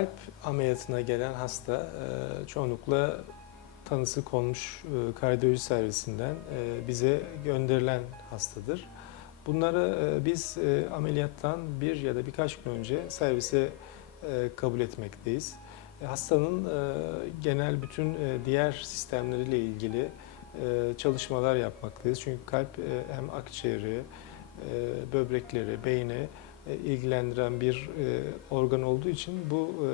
kalp ameliyatına gelen hasta e, çoğunlukla tanısı konmuş e, kardiyoloji servisinden e, bize gönderilen hastadır. Bunları biz ameliyattan bir ya da birkaç gün önce servise kabul etmekteyiz. Hastanın genel bütün diğer sistemleriyle ilgili çalışmalar yapmaktayız. Çünkü kalp hem akciğeri, böbrekleri, beyni ilgilendiren bir e, organ olduğu için bu e,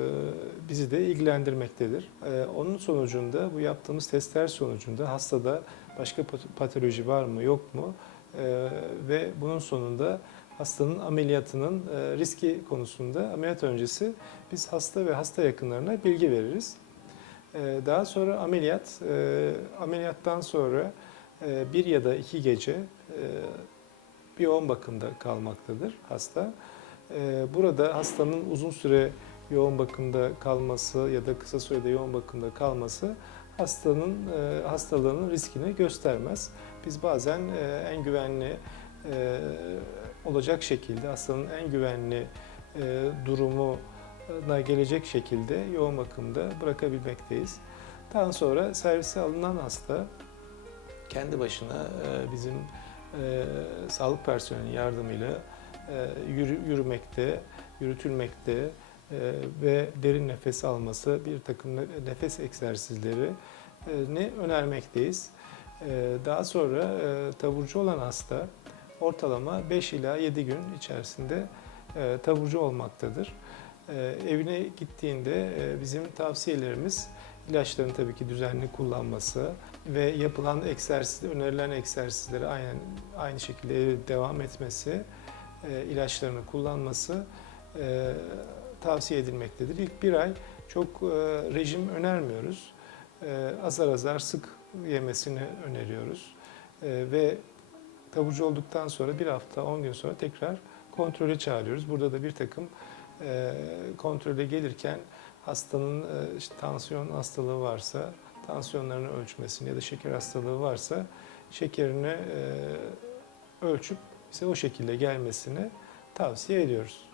bizi de ilgilendirmektedir. E, Onun sonucunda bu yaptığımız testler sonucunda hastada başka pat- patoloji var mı yok mu e, ve bunun sonunda hastanın ameliyatının e, riski konusunda ameliyat öncesi biz hasta ve hasta yakınlarına bilgi veririz. E, Daha sonra ameliyat, e, ameliyattan sonra e, bir ya da iki gece e, bir yoğun bakımda kalmaktadır hasta. Ee, Burada hastanın uzun süre yoğun bakımda kalması ya da kısa sürede yoğun bakımda kalması hastanın e, hastalığının riskini göstermez. Biz bazen e, en güvenli e, olacak şekilde hastanın en güvenli durumuna gelecek şekilde yoğun bakımda bırakabilmekteyiz. Daha sonra servise alınan hasta kendi başına bizim e, sağlık personelinin yardımıyla e, yürü- yürümekte, yürütülmekte e, ve derin nefes alması, bir takım ne- nefes egzersizleri e, ne önermekteyiz. E, Daha sonra e, taburcu olan hasta ortalama 5 ila 7 gün içerisinde e, taburcu olmaktadır. E, Evine gittiğinde e, bizim tavsiyelerimiz ilaçların tabii ki düzenli kullanması ve yapılan egzersiz, önerilen egzersizlere aynen aynı şekilde devam etmesi, e, ilaçlarını kullanması e, tavsiye edilmektedir. İlk bir ay çok e, rejim önermiyoruz. E, azar azar sık yemesini öneriyoruz. E, ve taburcu olduktan sonra bir hafta, 10 gün sonra tekrar kontrole çağırıyoruz. Burada da bir takım e, kontrole gelirken hastanın e, işte tansiyon hastalığı varsa tansiyonlarını ölçmesini ya da şeker hastalığı varsa şekerini e, ölçüp bize o şekilde gelmesini tavsiye ediyoruz.